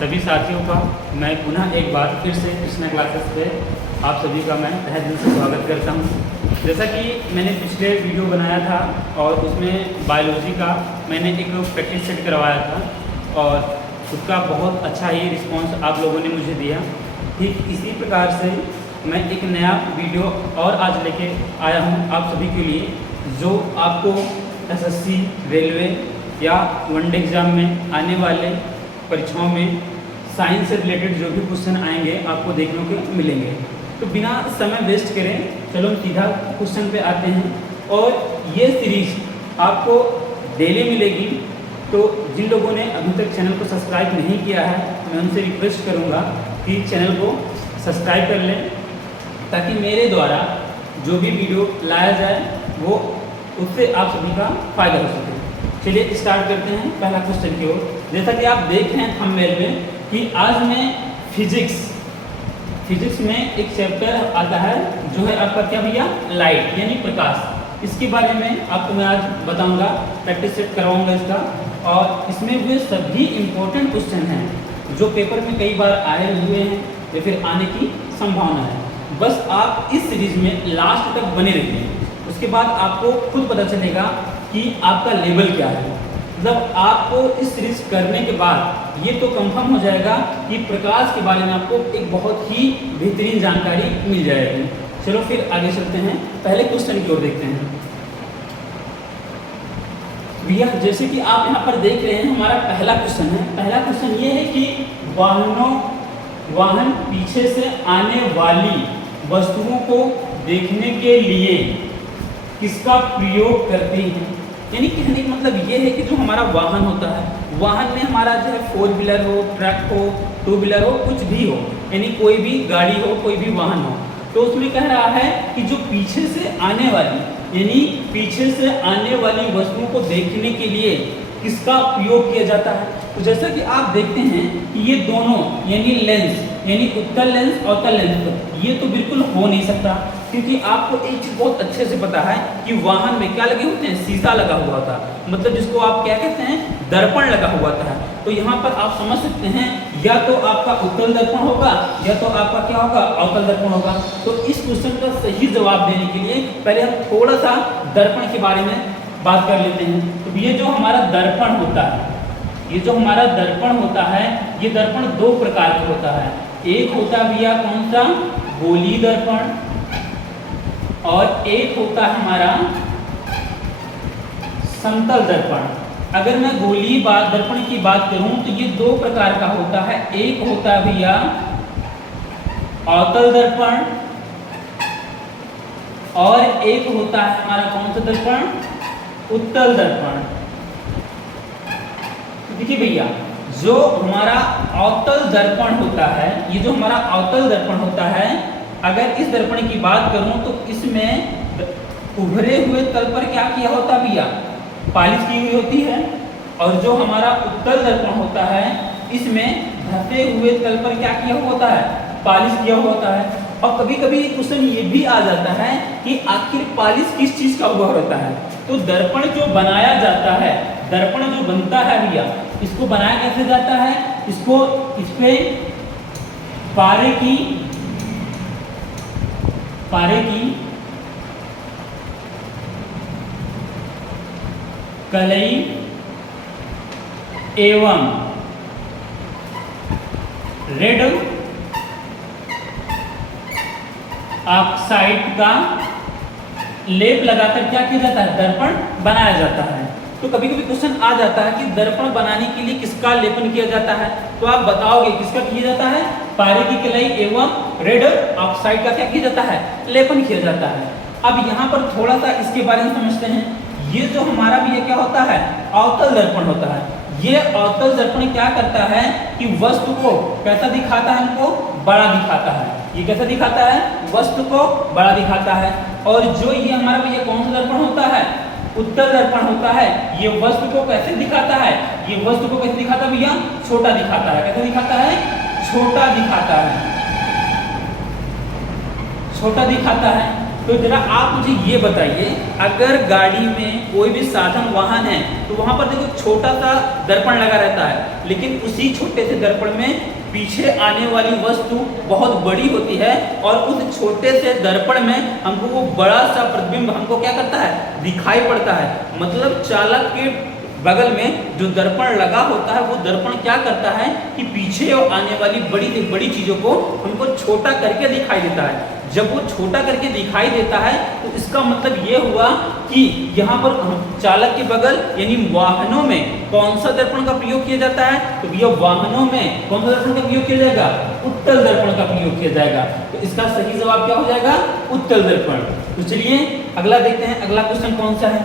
सभी साथियों का मैं पुनः एक बार फिर से कृष्णा क्लासेस पे आप सभी का मैं तहे दिल से स्वागत करता हूँ। जैसा कि मैंने पिछले वीडियो बनाया था और उसमें बायोलॉजी का मैंने एक प्रैक्टिस सेट करवाया था और उसका बहुत अच्छा ही रिस्पांस आप लोगों ने मुझे दिया। ठीक इसी प्रकार से मैं एक नया वीडियो और आज लेके आया हूँ आप सभी के लिए, जो आपको एसएससी, रेलवे या वनडे एग्ज़ाम में आने वाले परीक्षाओं में साइंस से रिलेटेड जो भी क्वेश्चन आएंगे आपको देखने को मिलेंगे। तो बिना समय वेस्ट करें चलो हम सीधा क्वेश्चन पे आते हैं। और ये सीरीज आपको डेली मिलेगी, तो जिन लोगों ने अभी तक चैनल को सब्सक्राइब नहीं किया है मैं उनसे रिक्वेस्ट करूँगा कि चैनल को सब्सक्राइब कर लें, ताकि मेरे द्वारा जो भी वीडियो लाया जाए वो उससे आप सभी का फ़ायदा हो सके। चलिए स्टार्ट करते हैं पहला क्वेश्चन की ओर। जैसा कि आप देख रहे हैं थंबनेल में कि आज मैं फिजिक्स में एक चैप्टर आता है जो है आपका क्या भैया, लाइट यानी प्रकाश। इसके बारे में आपको मैं आज बताऊंगा, प्रैक्टिस सेट करवाऊंगा इसका। और इसमें वे सभी इम्पोर्टेंट क्वेश्चन हैं जो पेपर में कई बार आए हुए हैं या फिर आने की संभावना है। बस आप इस सीरीज में लास्ट तक बने रहिए, उसके बाद आपको खुद पता चलेगा कि आपका लेवल क्या है। मतलब आपको इस सीरीज करने के बाद ये तो कंफर्म हो जाएगा कि प्रकाश के बारे में आपको एक बहुत ही बेहतरीन जानकारी मिल जाएगी। चलो फिर आगे चलते हैं, पहले क्वेश्चन की ओर देखते हैं। भैया जैसे कि आप यहाँ पर देख रहे हैं हमारा पहला क्वेश्चन है। पहला क्वेश्चन ये है कि वाहन पीछे से आने वाली वस्तुओं को देखने के लिए किसका प्रयोग करती हैं। यानी कहने का मतलब ये है कि जो हमारा वाहन होता है, वाहन में हमारा जो है 4 व्हीलर हो, ट्रक हो, 2 व्हीलर हो, कुछ भी हो, यानी कोई भी गाड़ी हो, कोई भी वाहन हो, तो उसमें कह रहा है कि जो पीछे से आने वाली वस्तुओं को देखने के लिए किसका प्रयोग किया जाता है। तो जैसा कि आप देखते हैं कि ये दोनों यानी लेंस, यानी उत्तल लेंस और अवतल लेंस, ये तो बिल्कुल हो नहीं सकता, क्योंकि आपको एक चीज़ बहुत अच्छे से पता है कि वाहन में क्या लगे होते हैं, शीशा लगा हुआ था, मतलब जिसको आप क्या कहते हैं, दर्पण लगा हुआ था। तो यहाँ पर आप समझ सकते हैं या तो आपका उत्तल दर्पण होगा या तो आपका क्या होगा, अवतल दर्पण होगा। तो इस क्वेश्चन का सही जवाब देने के लिए पहले हम थोड़ा सा दर्पण के बारे में बात कर लेते हैं। तो ये जो हमारा दर्पण होता है, ये दर्पण 2 प्रकार का होता है। एक होता है भैया कौन सा, गोलीय दर्पण, और एक होता है हमारा समतल दर्पण। अगर मैं गोलीय दर्पण की बात करूं तो ये 2 प्रकार का होता है। एक होता है भैया अवतल दर्पण और एक होता है हमारा कौन सा दर्पण, उत्तल दर्पण। देखिए भैया जो हमारा अवतल दर्पण होता है, ये जो हमारा अवतल दर्पण होता है, अगर इस दर्पण की बात करूं तो इसमें उभरे हुए तल पर क्या किया होता है भैया, पालिश की हुई होती है। और जो हमारा उत्तल दर्पण होता है इसमें ढके हुए तल पर क्या किया हुआ होता है, पालिश किया हुआ होता है। और कभी कभी क्वेश्चन ये भी आ जाता है कि आखिर पालिश किस चीज का हुआ होता है। तो दर्पण जो बनाया जाता है, दर्पण जो बनता है भैया, इसको बनाया कैसे जाता है, इस पे पारे की कलई एवं रेड ऑक्साइड का लेप लगाकर क्या किया जाता है, दर्पण बनाया जाता है। तो कभी कभी क्वेश्चन आ जाता है कि दर्पण बनाने के लिए किसका लेपन किया जाता है, तो आप बताओगे किसका किया जाता है, पारे की कलई एवं रेड ऑक्साइड का क्या किया जाता है, लेपन किया जाता है। अब यहाँ पर थोड़ा सा इसके बारे में समझते हैं। ये जो हमारा भी ये क्या होता है, अवतल दर्पण होता है। ये अवतल दर्पण क्या करता है कि वस्तु को कैसा दिखाता है, हमको बड़ा दिखाता है। ये कैसा दिखाता है, वस्तु को बड़ा दिखाता है। और जो ये हमारा भैया कौन सा दर्पण होता है, उत्तल दर्पण होता है, ये वस्तु को कैसे दिखाता है, ये वस्तु को कैसे दिखाता है भैया, छोटा दिखाता है। कैसे दिखाता है, छोटा दिखाता है, छोटा दिखाता है। तो जरा आप मुझे ये बताइए, अगर गाड़ी में कोई भी साधन वाहन है तो वहां पर देखो छोटा सा दर्पण लगा रहता है, लेकिन उसी छोटे से दर्पण में पीछे आने वाली वस्तु बहुत बड़ी होती है और उस छोटे से दर्पण में हमको वो बड़ा सा प्रतिबिंब हमको क्या करता है, दिखाई पड़ता है। मतलब चालक के बगल में जो दर्पण लगा होता है वो दर्पण क्या करता है कि पीछे आने वाली बड़ी से बड़ी चीजों को हमको छोटा करके दिखाई देता है। जब वो छोटा करके दिखाई देता है तो इसका मतलब ये हुआ कि यहाँ पर चालक के बगल यानी वाहनों में कौन सा दर्पण का प्रयोग किया जाता है, तो ये वाहनों में कौन सा दर्पण का प्रयोग किया जाएगा, उत्तल दर्पण का प्रयोग किया जाएगा। तो इसका सही जवाब क्या हो जाएगा, उत्तल दर्पण। तो चलिए अगला देखते हैं, अगला क्वेश्चन कौन सा है।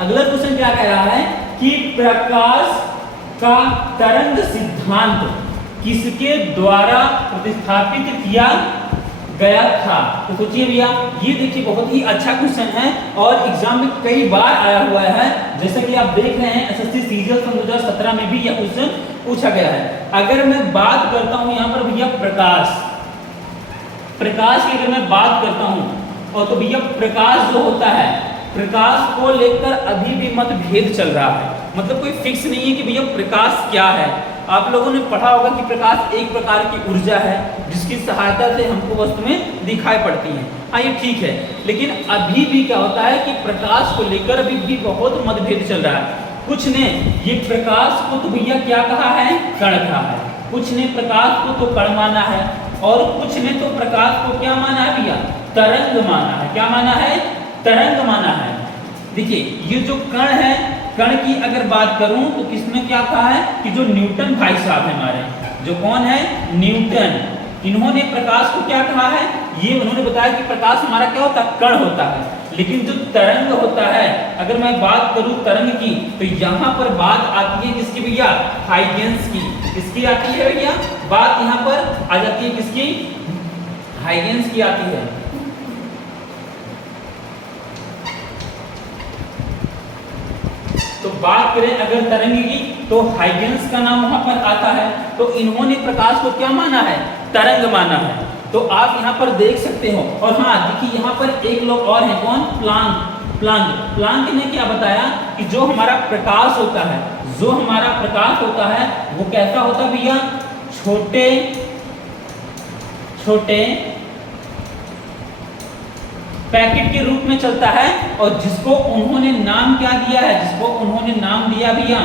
अगला क्वेश्चन क्या कह रहा है कि प्रकाश का तरंग सिद्धांत किसके द्वारा प्रतिस्थापित किया गया था। तो सोचिए भैया, ये देखिए बहुत ही अच्छा क्वेश्चन है और एग्जाम में कई बार आया हुआ है। जैसे कि आप देख रहे हैं एसएससी सीजीएल 2017 में भी यह क्वेश्चन पूछा गया है। अगर मैं बात करता हूं यहाँ पर भैया प्रकाश की अगर मैं बात करता हूं और तो भैया प्रकाश जो होता है, प्रकाश को लेकर अभी भी मतभेद चल रहा है। मतलब कोई फिक्स नहीं है कि भैया प्रकाश क्या है। आप लोगों ने पढ़ा होगा कि प्रकाश एक प्रकार की ऊर्जा है जिसकी सहायता से हमको वस्तु में दिखाई पड़ती है। हाँ ये ठीक है, लेकिन अभी भी क्या होता है कि प्रकाश को लेकर अभी भी बहुत मतभेद चल रहा है। कुछ ने ये प्रकाश को तो भैया क्या कहा है, कण कहा है। कुछ ने प्रकाश को तो कण माना है और कुछ ने तो प्रकाश को क्या माना है भैया, तरंग माना है। क्या माना है, तरंग माना है। देखिए ये जो कण है, कण की अगर बात करूं तो किसने क्या कहा है कि जो न्यूटन भाई साहब है हमारे, जो कौन है, न्यूटन, इन्होंने प्रकाश को क्या कहा है, ये उन्होंने बताया कि प्रकाश हमारा क्या होता है, कण होता है। लेकिन जो तरंग होता है, अगर मैं बात करूं तरंग की, तो यहाँ पर बात आती है किसकी भैया, हाइगेंस की। किसकी आती है भैया, बात यहाँ पर आ जाती है किसकी, हाइगेंस की आती है। तो बात करें अगर तरंग की तो हाइगेंस का नाम वहां पर आता है। तो इन्होंने प्रकाश को क्या माना है, तरंग माना है। तो आप यहाँ पर देख सकते हो। और हाँ देखिए यहाँ पर एक लोग और हैं, कौन, प्लांक ने क्या बताया कि जो हमारा प्रकाश होता है, जो हमारा प्रकाश होता है वो कैसा होता है भैया, छोटे छोटे पैकेट के रूप में चलता है। और जिसको उन्होंने नाम क्या दिया है, जिसको उन्होंने नाम दिया भैया,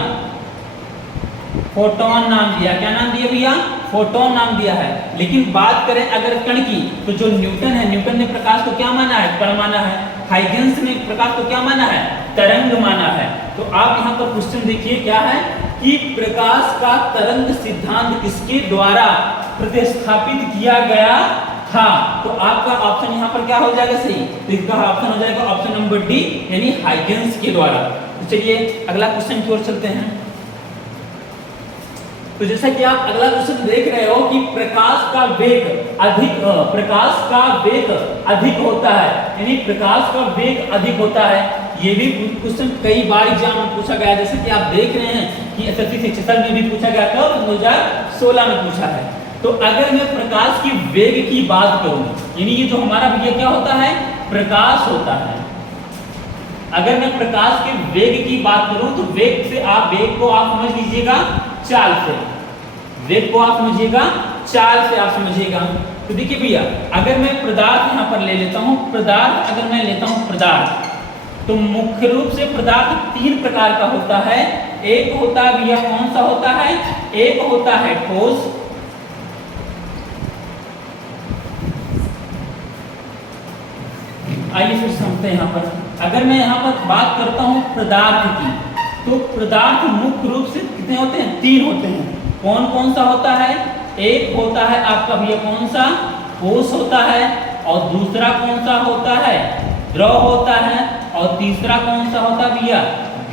फोटोन नाम दिया। क्या नाम दिया भैया, फोटोन नाम दिया है। लेकिन बात करें अगर कण की, तो जो न्यूटन है, न्यूटन ने प्रकाश को क्या माना है, कण माना है। हाइगेंस ने प्रकाश को क्या माना है, तरंग माना है। तो आप यहाँ पर क्वेश्चन देखिए क्या है कि प्रकाश का तरंग सिद्धांत किसके द्वारा प्रतिस्थापित किया गया था। तो आपका ऑप्शन यहाँ पर क्या हो जाएगा सही, तो इसका ऑप्शन हो जाएगा ऑप्शन नंबर डी, यानी हाइगेंस के द्वारा। तो चलिए अगला क्वेश्चन की ओर चलते हैं। तो जैसा कि आप अगला क्वेश्चन देख रहे हो कि प्रकाश का वेग अधिक होता है, यानी प्रकाश का वेग अधिक होता है। ये भी क्वेश्चन कई बार एग्जाम में पूछा गया है। जैसे कि आप देख रहे हैं कि एसएससी 76 में भी पूछा गया था, 2016 में पूछा है। तो अगर मैं प्रकाश की वेग की बात करूं, यानी ये जो हमारा भैया क्या होता है, प्रकाश होता है। अगर मैं प्रकाश के वेग की बात करूं तो वेग से आप वेग को आप समझ लीजिएगा चाल से, वेग को आप समझिएगा चाल से आप समझिएगा। तो देखिए भैया अगर मैं पदार्थ यहाँ पर ले लेता हूँ, पदार्थ अगर मैं लेता हूँ पदार्थ, तो मुख्य रूप से पदार्थ तीन प्रकार का होता है। एक होता है भैया कौन सा होता है, एक होता है ठोस, आइए फिर समझते हैं। यहाँ पर अगर मैं यहाँ पर बात करता हूँ पदार्थ की, तो पदार्थ मुख्य रूप से कितने होते हैं, तीन होते हैं। कौन कौन सा होता है, एक होता है आपका भैया कौन सा, ठोस होता है, और दूसरा कौन सा होता है, द्रव होता है, और तीसरा कौन सा होता है भैया,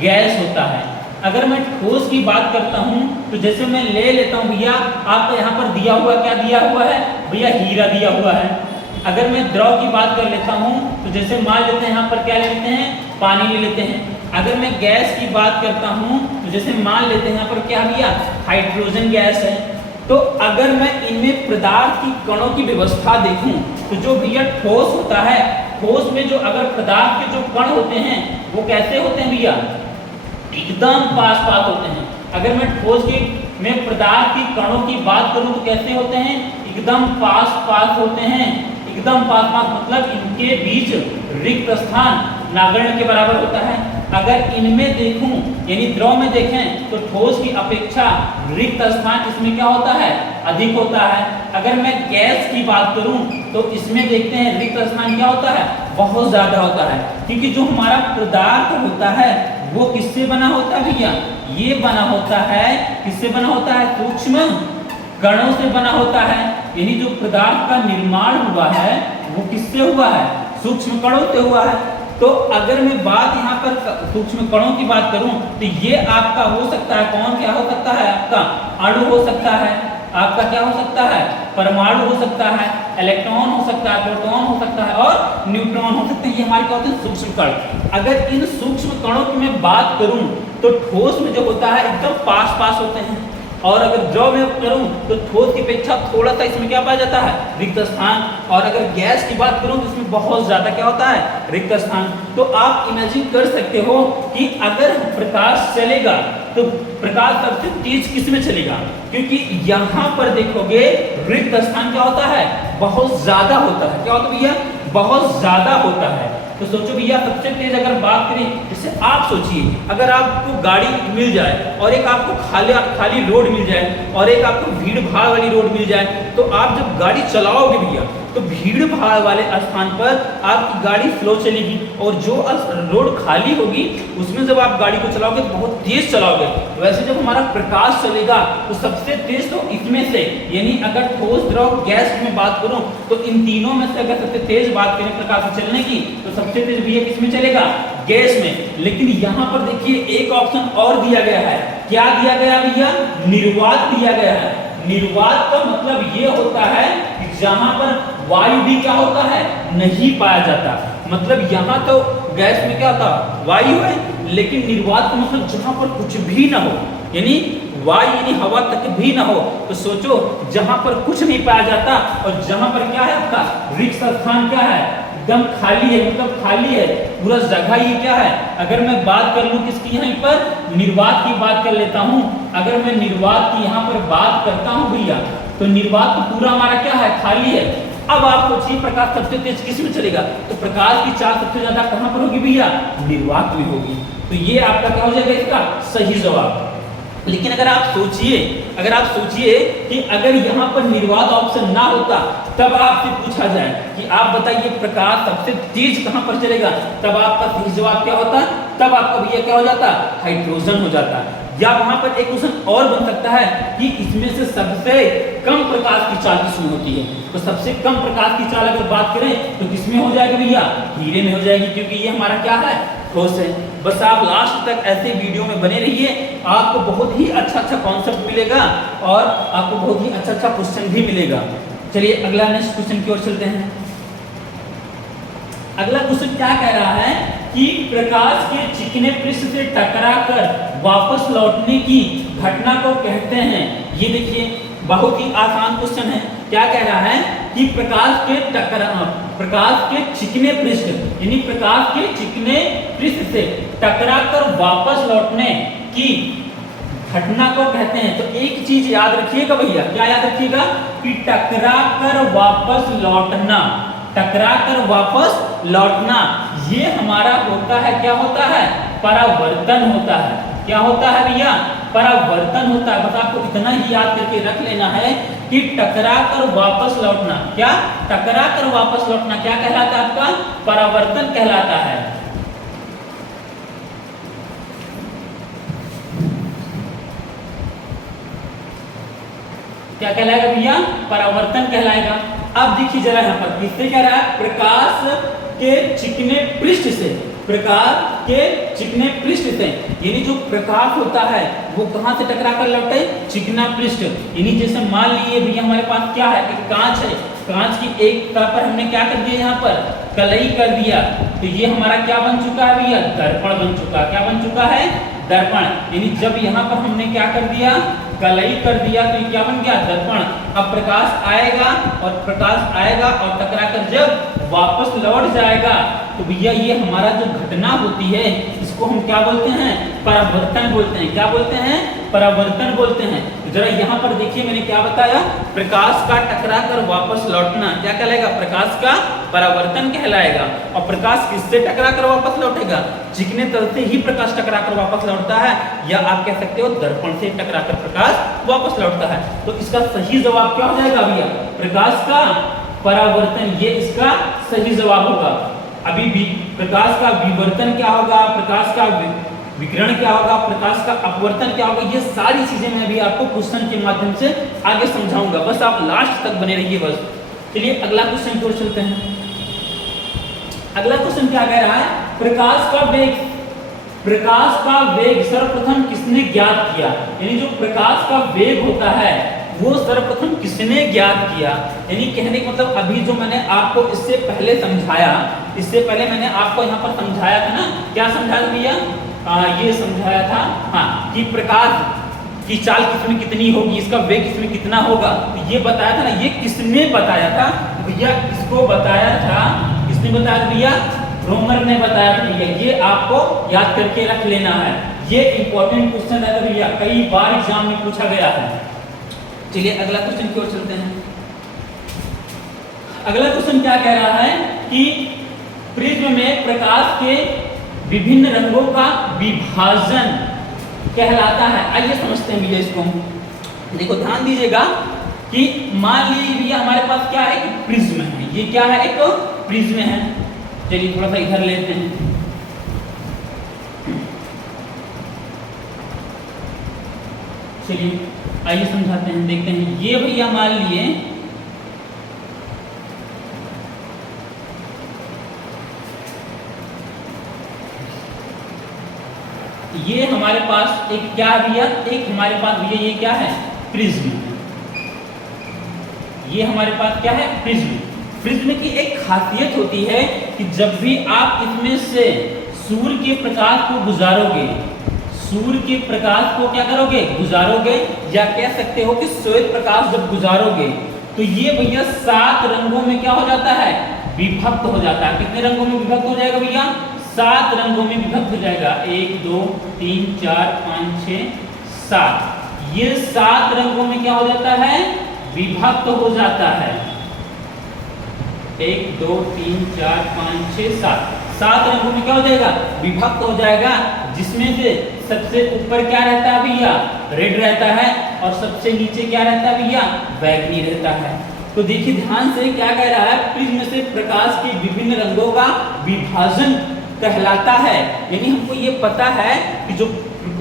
गैस होता है। अगर मैं ठोस की बात करता हूँ तो जैसे मैं ले लेता हूँ भैया, आपको यहाँ पर दिया हुआ क्या दिया हुआ है भैया, हीरा दिया हुआ है। अगर मैं द्रव की बात कर लेता हूँ तो जैसे मान लेते हैं यहाँ पर क्या ले लेते हैं, पानी ले लेते हैं। अगर मैं गैस की बात करता हूँ तो जैसे मान लेते हैं यहाँ पर क्या भैया, हाइड्रोजन गैस है। तो अगर मैं इनमें पदार्थ की कणों की व्यवस्था देखूं तो जो भैया ठोस होता है, ठोस में जो अगर पदार्थ के जो कण होते हैं वो कैसे होते हैं भैया, एकदम पास पास होते हैं। अगर मैं ठोस के में पदार्थ की कणों की बात करूं तो कैसे होते हैं, एकदम पास पास होते हैं, एकदम पास पास, मतलब इनके बीच रिक्त स्थान नगण्य के बराबर होता है। अगर इनमें देखूं यानी द्रव में देखें तो ठोस की अपेक्षा रिक्त स्थान इसमें क्या होता है, अधिक होता है। अगर मैं गैस की बात करूं तो इसमें देखते हैं रिक्त स्थान क्या होता है, बहुत ज्यादा होता है, क्योंकि जो हमारा पदार्थ होता है वो किससे बना होता है भैया, ये बना होता है, किससे बना होता है, सूक्ष्म कणों से बना होता है। यानी जो पदार्थ का निर्माण हुआ है वो किससे हुआ है, सूक्ष्म कणों से हुआ है। तो अगर मैं बात यहाँ पर सूक्ष्म कणों की बात करूं तो ये आपका हो सकता है, कौन क्या हो सकता है, आपका अणु हो सकता है, आपका क्या हो सकता है, परमाणु हो सकता है, इलेक्ट्रॉन हो सकता है, प्रोटॉन हो सकता है और न्यूट्रॉन हो सकते हैं। ये हमारे क्या होते हैं, सूक्ष्म कण। अगर इन सूक्ष्म कणों की मैं बात करूं तो ठोस में जो होता है एकदम पास पास होते हैं, और अगर द्रव में करूं तो ठोस की अपेक्षा थोड़ा सा इसमें क्या पाया जाता है, रिक्त स्थान। और अगर गैस की बात करूं तो इसमें बहुत ज्यादा क्या होता है, रिक्त स्थान। तो आप इमेजिन कर सकते हो कि अगर प्रकाश चलेगा तो प्रकाश सबसे तेज किस में चलेगा, क्योंकि यहाँ पर देखोगे रिक्त स्थान क्या होता है, बहुत ज्यादा होता है। क्या होता है भैया, बहुत ज्यादा होता है। तो सोचो भैया सबसे तेज अगर बात करें, जैसे आप सोचिए अगर आपको गाड़ी मिल जाए और एक आपको खाली रोड मिल जाए और एक आपको भीड़ भाड़ वाली रोड मिल जाए, तो आप जब गाड़ी चलाओगे भैया तो भीड़ भाड़ वाले स्थान पर आपकी गाड़ी स्लो चलेगी, और जो रोड खाली होगी उसमें जब आप गाड़ी को चलाओगे तो बहुत तेज चलाओगे। वैसे जब हमारा प्रकाश चलेगा तो सबसे तेज तो इसमें से, यानी अगर ठोस द्रव गैस में बात करूं तो इन तीनों में से अगर सबसे तेज बात करें प्रकाश चलने की तो सबसे तेज भैया किसमें चलेगा, गैस में। लेकिन यहाँ पर देखिए एक ऑप्शन और दिया गया है, क्या दिया गया भैया, निर्वात दिया गया है। निर्वात का मतलब ये होता है कि जहां पर वायु भी क्या होता है, नहीं पाया जाता। मतलब यहाँ तो गैस में क्या होता, वायु है, लेकिन निर्वात का मतलब जहां पर कुछ भी ना हो, यानी वायु यानी हवा तक भी ना हो। तो सोचो जहां पर कुछ नहीं पाया जाता और जहां पर क्या है आपका रिक्त स्थान क्या है, एकदम खाली है, मतलब खाली है पूरा जगह, ये क्या है। अगर मैं बात कर लूं किसकी, यहाँ पर निर्वात की बात कर लेता हूं। अगर मैं निर्वात की यहाँ पर बात करता हूं भैया तो निर्वात तो पूरा हमारा क्या है, खाली है। अब आप सोचिए प्रकाश सबसे तेज किस में चलेगा, तो प्रकाश की चाल सबसे ज्यादा कहां पर होगी भैया, निर्वात में होगी। तो ये आपका क्या हो जाएगा इसका सही जवाब। लेकिन अगर आप सोचिए कि अगर यहाँ पर निर्वात ऑप्शन ना होता तब आपसे पूछा जाए कि आप बताइए प्रकाश सबसे तेज कहां पर चलेगा, तब आपका सही जवाब क्या होता, तब आपका भैया क्या हो जाता, हाइड्रोजन हो जाता। या वहां पर एक क्वेश्चन और बन सकता है कि इसमें से सबसे कम प्रकाश की चाल किसमें होती है, तो सबसे कम प्रकाश की चाल अगर बात करें तो किसमें हो जाएगी भैया, हीरे में हो जाएगी, क्योंकि ये हमारा क्या है, ठोस है। बस आप लास्ट तक ऐसे वीडियो में बने रहिए, आपको बहुत ही अच्छा कॉन्सेप्ट मिलेगा और आपको बहुत ही अच्छा क्वेश्चन भी मिलेगा। चलिए अगला नेक्स्ट क्वेश्चन की ओर चलते हैं। अगला क्वेश्चन क्या कह रहा है कि प्रकाश के चिकने पृष्ठ से टकराकर वापस लौटने की घटना को कहते हैं। ये देखिए बहुत ही आसान क्वेश्चन है। क्या कह रहा है कि प्रकाश के चिकने पृष्ठ यानी प्रकाश के चिकने पृष्ठ से टकराकर वापस लौटने की घटना को कहते हैं। तो एक चीज याद रखिएगा भैया, क्या याद रखिएगा कि टकराकर वापस लौटना, टकराकर वापस लौटना ये हमारा होता है, क्या होता है, परावर्तन होता है। क्या होता है भैया, परावर्तन होता है। बस आपको इतना ही याद करके रख लेना है कि टकराकर वापस लौटना, क्या टकराकर वापस लौटना क्या कहलाता है, आपका परावर्तन कहलाता है। क्या कहलाएगा भैया, परावर्तन कहलाएगा। अब देखिए जरा यहाँ पर किससे कह रहा है, प्रकाश के चिकने पृष्ठ से, प्रकाश के चिकने पृष्ठ से, यानी जो प्रकाश होता है वो कहां से टकरा कर लौटे, चिकना पृष्ठ। यानी जैसे मान लीजिए भैया हमारे पास क्या है, एक कांच है, कांच की एक तरफ पर हमने क्या कर दिया, यहाँ पर कलई कर दिया, तो ये हमारा क्या बन चुका है भैया, दर्पण बन चुका। क्या बन चुका है, दर्पण। यानी जब यहाँ पर हमने क्या कर दिया, गलई कर दिया, तो ये क्या बन गया, दर्पण। अब प्रकाश आएगा और टकरा कर जब वापस लौट जाएगा तो भैया ये हमारा जो घटना होती है इसको हम क्या बोलते हैं, परावर्तन बोलते हैं। क्या बोलते हैं, परावर्तन बोलते हैं। तो जरा यहाँ पर देखिए मैंने क्या बताया, प्रकाश का टकरा कर वापस लौटना क्या कहलाएगा, प्रकाश का परावर्तन कहलाएगा। और प्रकाश किससे टकरा कर वापस लौटेगा, चिकने तल से ही प्रकाश टकरा कर वापस लौटता है, या आप कह सकते हो दर्पण से टकरा कर प्रकाश वापस लौटता है। तो इसका सही जवाब क्या हो जाएगा भैया, प्रकाश का परावर्तन, ये इसका सही जवाब होगा। अभी भी प्रकाश का विवर्तन क्या होगा, प्रकाश का विकिरण क्या होगा, प्रकाश का अपवर्तन क्या होगा, ये सारी चीजें मैं भी आपको क्वेश्चन के माध्यम से आगे समझाऊंगा। बस आप लास्ट तक बने रहिए बस। चलिए अगला क्वेश्चन की ओर चलते हैं। अगला क्वेश्चन क्या कह रहा है, प्रकाश का वेग सर्वप्रथम किसने ज्ञात किया। यानी जो प्रकाश का वेग होता है वो सर्वप्रथम किसने ज्ञात किया। यानी कहने का मतलब अभी जो मैंने आपको इससे पहले समझाया, इससे पहले मैंने आपको यहाँ पर समझाया था ना, क्या समझाया था भैया, ये समझाया था हाँ कि प्रकाश की चाल किसमें कितनी होगी, इसका वेग किसमें कितना होगा, तो ये बताया था ना। ये किसने बताया था भैया, इसको बताया था, किसने बताया था भैया, रोमर ने बताया था भैया। ये आपको याद करके रख लेना है, ये इंपॉर्टेंट क्वेश्चन है भैया, कई बार एग्जाम में पूछा गया है। चलिए अगला क्वेश्चन की ओर चलते हैं। अगला क्वेश्चन क्या कह रहा है कि प्रिज्म में प्रकाश के विभिन्न रंगों का विभाजन कहलाता है। आइए समझते हैं भैया इसको। देखो ध्यान दीजिएगा कि मान लीजिए भैया हमारे पास क्या है, एक प्रिज्म है। ये क्या है, एक प्रिज्म है। चलिए थोड़ा सा इधर लेते हैं। चलिए आइए समझाते हैं, देखते हैं। ये भैया मान लिए ये हमारे पास एक क्या है भैया, एक हमारे पास भैया ये क्या है, प्रिज्म। ये हमारे पास क्या है, प्रिज्म। प्रिज्म की एक खासियत होती है कि जब भी आप इसमें से सूर्य के प्रकाश को गुजारोगे, सूर्य के प्रकाश को क्या करोगे, गुजारोगे, या कह सकते हो कि श्वेत प्रकाश जब गुजारोगे तो ये भैया 7 रंगों में क्या हो जाता है, विभक्त हो जाता है। कितने रंगों में विभक्त हो जाएगा भैया, 7 रंगों में विभक्त हो जाएगा। 1 2 3 4 5 6 7, ये 7 रंगों में क्या हो जाता है, विभक्त हो जाता है। 1 2 3 4 5 6 7 रंगों में क्या हो जाएगा, विभक्त हो जाएगा। जिसमें से सबसे ऊपर क्या रहता है भैया, रेड रहता है, और सबसे नीचे क्या रहता है भैया, बैगनी रहता है। तो देखिए ध्यान से क्या कह रहा है, प्रिज्म से प्रकाश के विभिन्न रंगों का विभाजन कहलाता है। यानी हमको ये पता है कि जो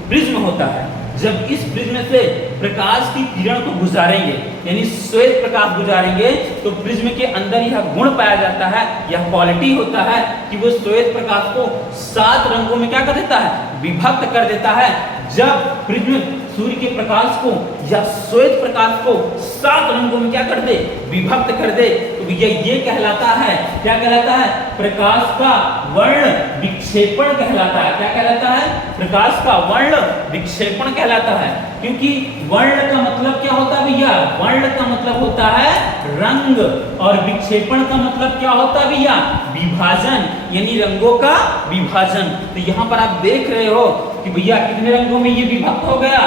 प्रिज्म होता है, जब इस प्रिज्म से प्रकाश की किरण को गुजारेंगे, यानी श्वेत प्रकाश गुजारेंगे, तो प्रिज्म के अंदर यह गुण पाया जाता है, यह क्वालिटी होता है कि वो श्वेत प्रकाश को 7 रंगों में क्या कर देता है, विभक्त कर देता है। जब प्रिज्म सूर्य के प्रकाश को या श्वेत प्रकाश को 7 रंगों में क्या कर दे, विभक्त कर दे, तो भैया ये कहलाता है, क्या कहलाता है, प्रकाश का वर्ण विक्षेपण कहलाता है। क्या कहलाता है, प्रकाश का वर्ण विक्षेपण कहलाता है। क्योंकि वर्ण का मतलब क्या होता है भैया, वर्ण का मतलब होता है रंग, और विक्षेपण का मतलब क्या होता है भैया, विभाजन, यानी रंगों का विभाजन। तो यहाँ पर आप देख रहे हो कि भैया कितने रंगों में ये विभक्त हो गया,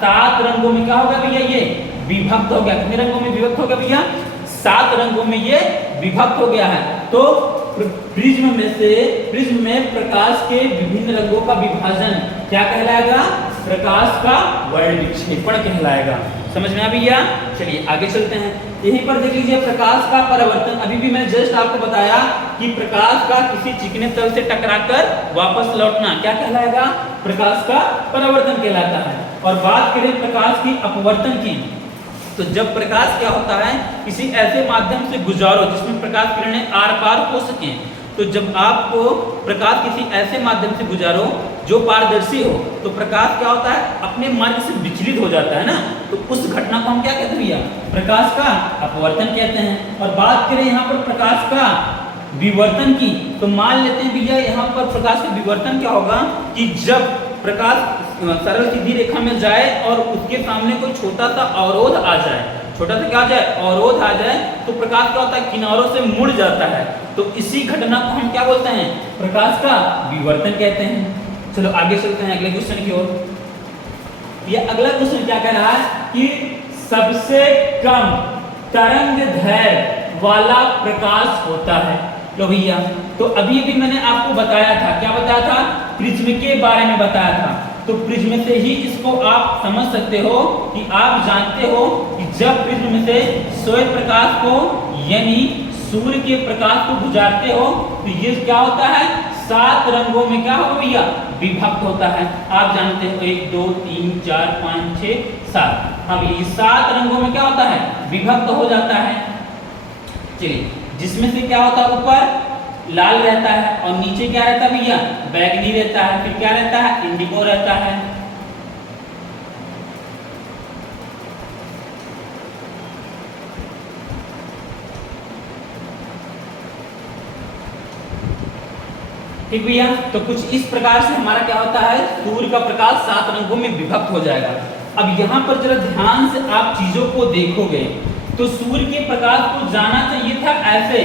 7 रंगों में क्या हो गया भैया, ये विभक्त हो गया। कितने रंगों में विभक्त हो गया भैया, 7 रंगों में ये विभक्त हो गया है। तो प्रिज्म में प्रकाश के विभिन्न रंगों का विभाजन क्या कहलाएगा, प्रकाश का वर्ण विक्षेपण कहलाएगा। समझ में आ भैया। चलिए आगे चलते हैं। यहीं पर देख लीजिए प्रकाश का परावर्तन। अभी भी मैं जस्ट आपको बताया कि प्रकाश का किसी चिकने तल से टकराकर वापस लौटना क्या कहलाएगा, प्रकाश का परावर्तन कहलाता है। और बात करें प्रकाश की अपवर्तन की, तो जब प्रकाश क्या होता है, किसी ऐसे माध्यम से गुजारो जिसमें प्रकाश किरणें आर पार हो सकें, तो जब आपको प्रकाश किसी ऐसे माध्यम से गुजारो जो पारदर्शी हो, तो प्रकाश क्या होता है, अपने मार्ग से विचलित हो जाता है ना, तो उस घटना को हम क्या कहते हैं भैया, प्रकाश का अपवर्तन कहते हैं। और बात करें यहाँ पर प्रकाश का विवर्तन की, तो मान लेते हैं भैया यहाँ पर प्रकाश का विवर्तन क्या होगा कि जब प्रकाश सरल सीधी रेखा में जाए और उसके सामने कोई छोटा सा अवरोध आ जाए, छोटा सा क्या आ जाए, अवरोध आ जाए, तो प्रकाश क्या होता है, किनारों से मुड़ जाता है। तो इसी घटना को हम क्या बोलते हैं, प्रकाश का विवर्तन कहते हैं। चलो आगे चलते हैं अगले क्वेश्चन की ओर। ये अगला क्वेश्चन क्या कह रहा है कि सबसे कम तरंग दैर्घ्य वाला प्रकाश होता है। लो भैया, तो अभी भी मैंने आपको बताया था, क्या बताया था, प्रिज्म के बारे में बताया था। तो प्रिज्म से ही इसको आप समझ सकते हो कि आप जानते हो कि जब प्रिज्म से श्वेत प्रकाश को यानी सूर्य के प्रकाश को गुजारते हो तो ये क्या होता है, 7 रंगों में क्या होगा भैया, विभक्त होता है। आप जानते हो 1 2 3 4 5 6 7। अब ये 7 रंगों में क्या होता है, विभक्त हो जाता है। चलिए, जिसमें से क्या होता है, ऊपर लाल रहता है और नीचे क्या रहता है भैया, बैगनी रहता है, फिर क्या रहता है, इंडिगो रहता है। ठीक भैया, तो कुछ इस प्रकार से हमारा क्या होता है, सूर्य का प्रकाश 7 रंगों में विभक्त हो जाएगा। अब यहाँ पर जरा ध्यान से आप चीजों को देखोगे तो सूर्य के प्रकाश को जाना चाहिए था ऐसे,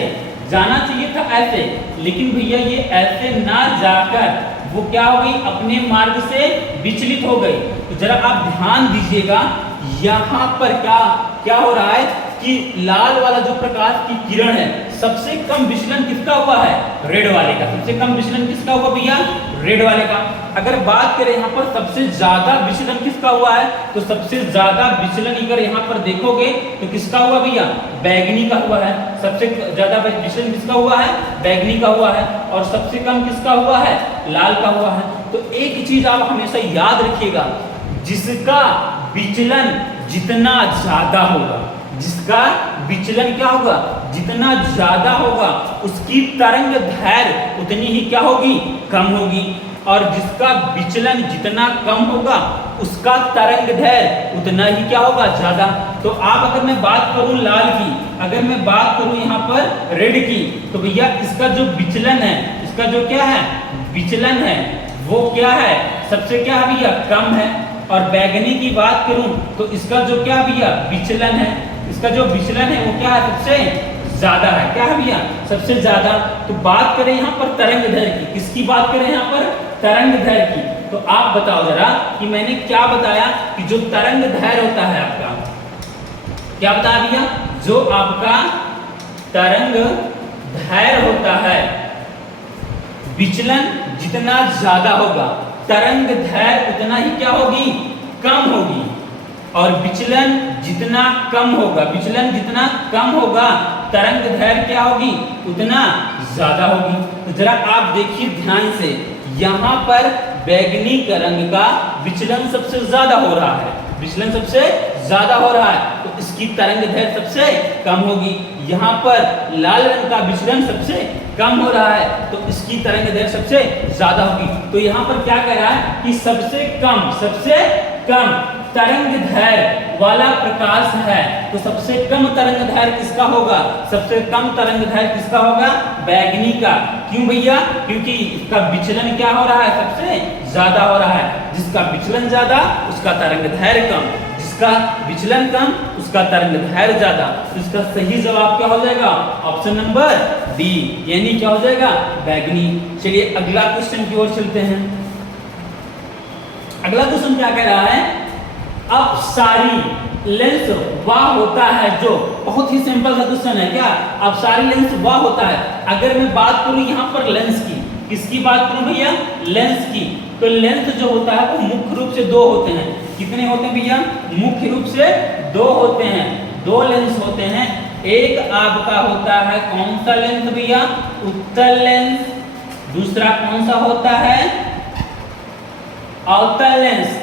जाना चाहिए था ऐसे, लेकिन भैया ये ऐसे ना जाकर वो क्या हो गई, अपने मार्ग से विचलित हो गई। तो जरा आप ध्यान दीजिएगा, यहाँ पर क्या क्या हो रहा है कि लाल वाला जो प्रकाश की किरण है, सबसे कम विचलन किसका हुआ है, रेड वाले का। सबसे कम विचलन किसका हुआ भैया, रेड वाले का। अगर बात करें यहाँ पर सबसे ज्यादा विचलन किसका हुआ है, तो सबसे ज्यादा विचलन अगर यहाँ पर देखोगे तो किसका हुआ भैया, बैगनी का हुआ है। सबसे ज्यादा विचलन किसका हुआ है, बैगनी का हुआ है। और सबसे कम किसका हुआ है, लाल का हुआ है। तो एक चीज आप हमेशा याद रखिएगा, जिसका विचलन जितना ज्यादा होगा, जिसका विचलन क्या होगा, जितना ज्यादा होगा, उसकी तरंग दैर्घ्य उतनी ही क्या होगी, कम होगी। और जिसका विचलन जितना कम होगा, उसका तरंग दैर्घ्य उतना ही क्या होगा, ज्यादा। तो आप अगर मैं बात करूं लाल की, अगर मैं बात करूं यहाँ पर रेड की, तो भैया इसका जो विचलन है, इसका जो क्या है विचलन है, वो क्या है, सबसे क्या है भैया, कम है। और बैगनी की बात करूं तो इसका जो क्या भैया विचलन है, इसका जो विचलन है वो क्या है, सबसे ज्यादा है। क्या है भैया, सबसे ज्यादा। तो बात करें यहाँ पर तरंग दैर्घ्य की, किसकी बात करें यहाँ पर, तरंग दैर्घ्य की। तो आप बताओ जरा कि मैंने क्या बताया कि जो तरंग दैर्घ्य होता है आपका, क्या बताया भैया, जो आपका तरंग दैर्घ्य होता है, विचलन जितना ज्यादा होगा, तरंग दैर्घ्य उतना ही क्या होगी, कम होगी। और विचलन जितना कम होगा, विचलन जितना कम होगा, तरंग दैर्घ्य क्या होगी, उतना ज्यादा होगी। तो जरा आप देखिए ध्यान से, यहाँ पर बैगनी का रंग का विचलन सबसे ज्यादा हो रहा है, विचलन सबसे ज्यादा हो रहा है, तो इसकी तरंग दैर्घ्य सबसे कम होगी। यहाँ पर लाल रंग का विचलन सबसे कम हो रहा है, तो इसकी तरंग दैर्घ्य सबसे ज्यादा होगी। तो यहाँ पर क्या कह रहा है कि सबसे कम तरंग दैर्घ्य वाला प्रकाश है, तो सबसे कम तरंग दैर्घ्य किसका होगा, सबसे कम तरंग दैर्घ्य किसका होगा, बैगनी का। क्यों भैया, क्योंकि इसका विचलन क्या हो रहा है, सबसे ज्यादा हो रहा है। जिसका विचलन ज्यादा उसका तरंग दैर्घ्य कम, जिसका विचलन कम उसका तरंग दैर्घ्य ज्यादा। तो इसका सही जवाब क्या हो जाएगा, ऑप्शन नंबर डी, यानी क्या हो जाएगा, बैगनी। चलिए अगला क्वेश्चन की ओर चलते हैं। अगला क्वेश्चन क्या कह रहा है, अपसारी लेंस वह होता है जो, बहुत ही सिंपल सा क्वेश्चन है, क्या अपसारी लेंस वह होता है। अगर मैं बात करूं यहाँ पर लेंस की, किसकी बात करूं भैया, लेंस की, तो लेंस जो होता है वो मुख्य रूप से 2 होते हैं। कितने होते हैं भैया, मुख्य रूप से 2 होते हैं, 2 लेंस होते हैं। एक आपका होता है कौन सा लेंस भैया, उत्तल लेंस। दूसरा कौन सा होता है, अवतल लेंस।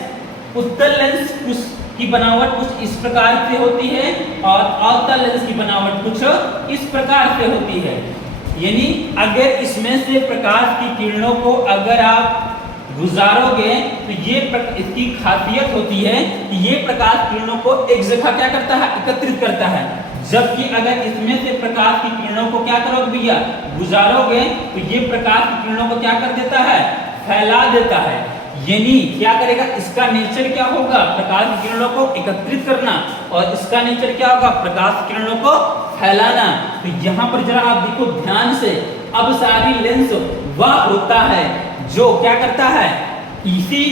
उत्तल लेंस कुछ की बनावट कुछ इस प्रकार से होती है और अवतल लेंस की बनावट कुछ इस प्रकार से होती है। यानी अगर इसमें से प्रकाश की किरणों को अगर आप गुजारोगे तो ये इसकी खासियत होती है कि ये प्रकाश किरणों को एक जगह क्या करता है, एकत्रित करता है। जबकि अगर इसमें से प्रकाश की किरणों को क्या करोगे भैया, गुजारोगे, तो ये प्रकाश की किरणों को क्या कर देता है, फैला देता है। यानी क्या करेगा, इसका नेचर क्या होगा, प्रकाश की किरणों को एकत्रित करना, और इसका नेचर क्या होगा, प्रकाश की किरणों को फैलाना। तो यहाँ पर जरा आप देखो ध्यान से, अपसारी लेंस वह होता है जो क्या करता है, इसी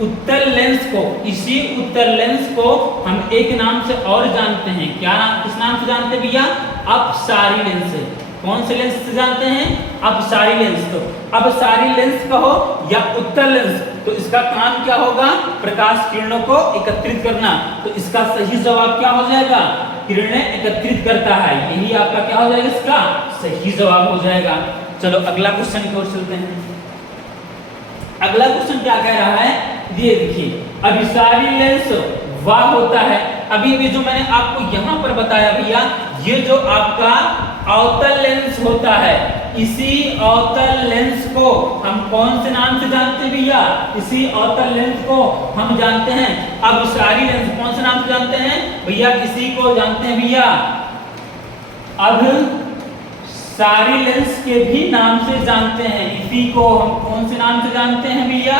उत्तल लेंस को हम एक नाम से और जानते हैं। क्या नाम, किस नाम से जानते हैं भैया, अपसारी लेंस। कौन से लेंस से जानते हैं, अपसारी लेंस। तो अपसारी लेंस कहो या उत्तल लेंस, तो इसका काम क्या होगा, प्रकाश किरणों को एकत्रित करना। तो इसका सही जवाब क्या हो जाएगा, किरणें एकत्रित करता है। यही आपका क्या हो जाएगा, इसका सही जवाब हो जाएगा। चलो अगला क्वेश्चन की ओर चलते हैं। अगला क्वेश्चन क्या कह रहा है, ये देखिए, अभिसारी लेंस वह होता है, अभी भी जो मैंने आपको यहां पर बताया भैया, ये जो आपका अवतल लेंस होता है, इसी अवतल लेंस को हम कौन से नाम से जानते हैं भैया, इसी अवतल लेंस को हम जानते हैं अभिसारी लेंस। कौन से नाम से जानते हैं भैया, इसी को जानते हैं भैया अभिसारी लेंस के भी नाम से जानते हैं। इसी को हम कौन से नाम से जानते हैं भैया,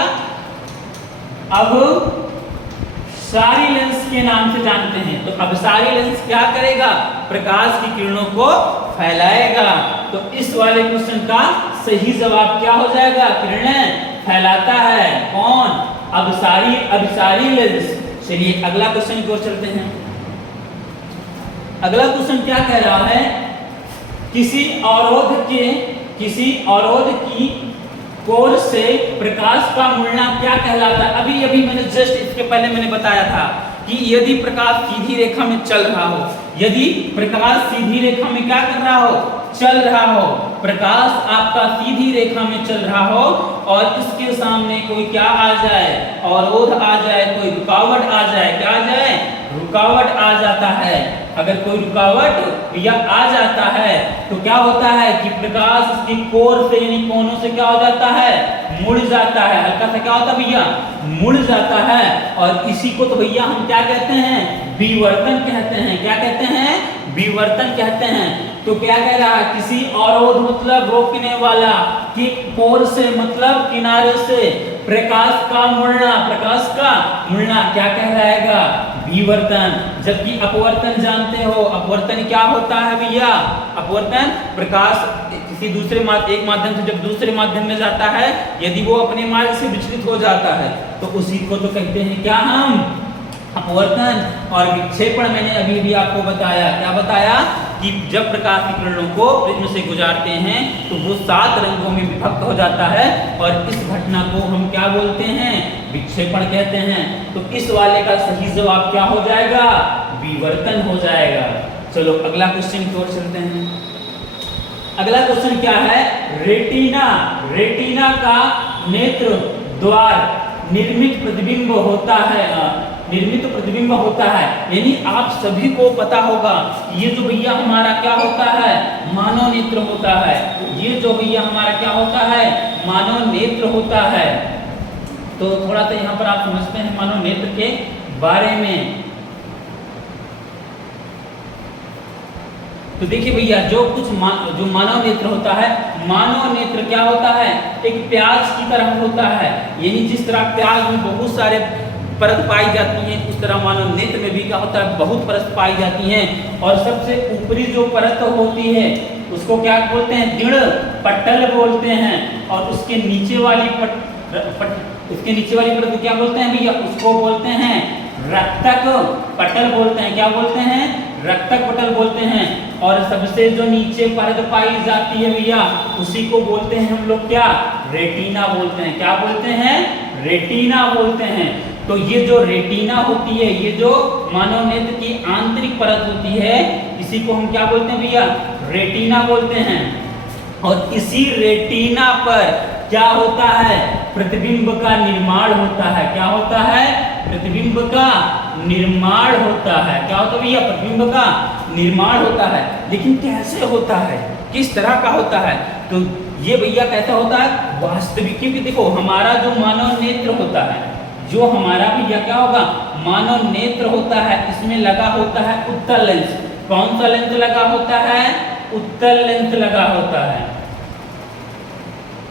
अभिसारी लेंस के नाम से जानते हैं। तो अभिसारी लेंस क्या करेगा, प्रकाश की किरणों को फैलाएगा। तो इस वाले क्वेश्चन का सही जवाब क्या हो जाएगा, किरणें फैलाता है। कौन, अभिसारी लेंस। चलिए अगला क्वेश्चन की ओर चलते हैं। अगला क्वेश्चन क्या कह रहा है, किसी अवरोध की कोर से प्रकाश का मुड़ना क्या कहलाता है। अभी मैंने जस्ट इसके पहले मैंने बताया था कि यदि प्रकाश सीधी रेखा में चल रहा हो, यदि प्रकाश सीधी रेखा में क्या कर रहा हो, चल रहा हो, प्रकाश आपका सीधी रेखा में चल रहा हो और इसके सामने कोई क्या आ जाए, अवरोध आ जाए, कोई रुकावट आ जाए, क्या आ जाए, रुकावट आ जाता है। अगर कोई रुकावट या आ जाता है तो क्या होता है कि प्रकाश इसकी कोर से यानी कोनों से क्या हो जाता है, मुड़ जाता है। हल्का सा क्या होता है भैया, मुड़ जाता है। और इसी को तो भैया हम क्या कहते हैं, विवर्तन कहते हैं। क्या कहते हैं, विवर्तन कहते हैं। तो क्या कह रहा है, किसी अवरोध मतलब रोकने वाला की कोर से मतलब किनारे से प्रकाश का मुड़ना क्या कहलाएगा, विवर्तन। जबकि अपवर्तन जानते हो, अपवर्तन क्या होता है भैया, अपवर्तन प्रकाश किसी दूसरे एक माध्यम से जब दूसरे माध्यम में जाता है, यदि वो अपने मार्ग से विचलित हो जाता है तो उसी को तो कहते हैं क्या, हम अपवर्तन। और विक्षेपण मैंने अभी भी आपको बताया, क्या बताया कि जब प्रकाश की किरणों को प्रिज्म से गुजारते हैं तो वो 7 रंगों में विभक्त हो जाता है और इस घटना को हम क्या बोलते हैं, विक्षेपण कहते हैं। तो इस वाले का सही जवाब क्या हो जाएगा, विवर्तन हो जाएगा। चलो अगला क्वेश्चन की ओर चलते हैं। अगला क्वेश्चन क्या है, रेटिना का नेत्र द्वार निर्मित प्रतिबिंब होता है। यानी आप सभी को पता होगा ये जो भैया हमारा क्या होता है, मानव नेत्र होता है। ये जो भैया हमारा क्या होता है, मानव नेत्र होता है। तो थोड़ा सा यहाँ पर आप समझते हैं मानव नेत्र के बारे में। तो देखिए भैया जो मानव नेत्र होता है, मानव नेत्र क्या होता है, एक प्याज की तरह होता है। यानी जिस तरह प्याज में बहुत सारे परत पाई जाती हैं, उस तरह मानव नेत्र में भी क्या होता है, बहुत परत पाई जाती हैं। और सबसे ऊपरी जो परत होती है उसको क्या बोलते हैं, दृढ़ पटल बोलते हैं। और उसके नीचे वाली परत को क्या बोलते हैं भैया, उसको बोलते हैं रक्तक पटल बोलते हैं। क्या बोलते हैं, रक्तक पटल बोलते हैं। और सबसे जो नीचे परत पाई जाती है भैया, उसी को बोलते हैं हम लोग क्या, रेटिना बोलते हैं। क्या बोलते हैं, रेटिना बोलते हैं। तो ये जो रेटिना होती है, ये जो मानव नेत्र की आंतरिक परत होती है, इसी को हम क्या बोलते हैं भैया, रेटिना बोलते हैं। और इसी रेटिना पर क्या होता है, प्रतिबिंब का निर्माण होता है। क्या होता है, प्रतिबिंब का निर्माण होता है। क्या होता है भैया, प्रतिबिंब का निर्माण होता है। लेकिन कैसे होता है, किस तरह का होता है, तो ये भैया कैसा होता है, वास्तविक। क्योंकि देखो हमारा जो मानव नेत्र होता है, जो हमारा भैया क्या होगा, मानव नेत्र होता है, इसमें लगा होता है उत्तल लेंस। कौन सा लेंस लगा होता है, उत्तल लेंस लगा होता है।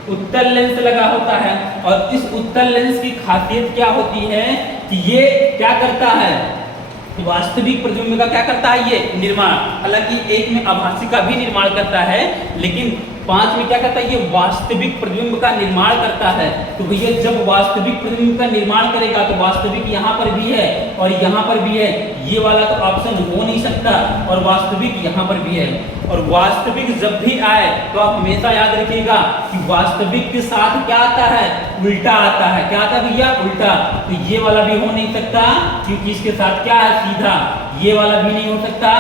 उत्तल लेंस लगा होता है। और इस उत्तल लेंस की खासियत क्या होती है कि ये क्या करता है, वास्तविक प्रतिबिंब का क्या करता है, ये निर्माण। हालांकि एक में आभासी का भी निर्माण करता है, लेकिन 5 में क्या करता है, ये वास्तविक प्रतिबिंब का निर्माण करता है। तो भैया जब वास्तविक प्रतिबिंब का निर्माण करेगा तो वास्तविक यहाँ पर भी है और यहाँ पर भी है, ये वाला तो ऑप्शन हो नहीं सकता, और वास्तविक यहाँ पर भी है। और वास्तविक जब भी आए तो आप हमेशा याद रखिएगा कि वास्तविक के साथ क्या आता है, उल्टा आता है। क्या आता है भैया, उल्टा। तो ये वाला भी हो नहीं सकता क्योंकि इसके साथ क्या है, सीधा। ये वाला भी नहीं हो सकता,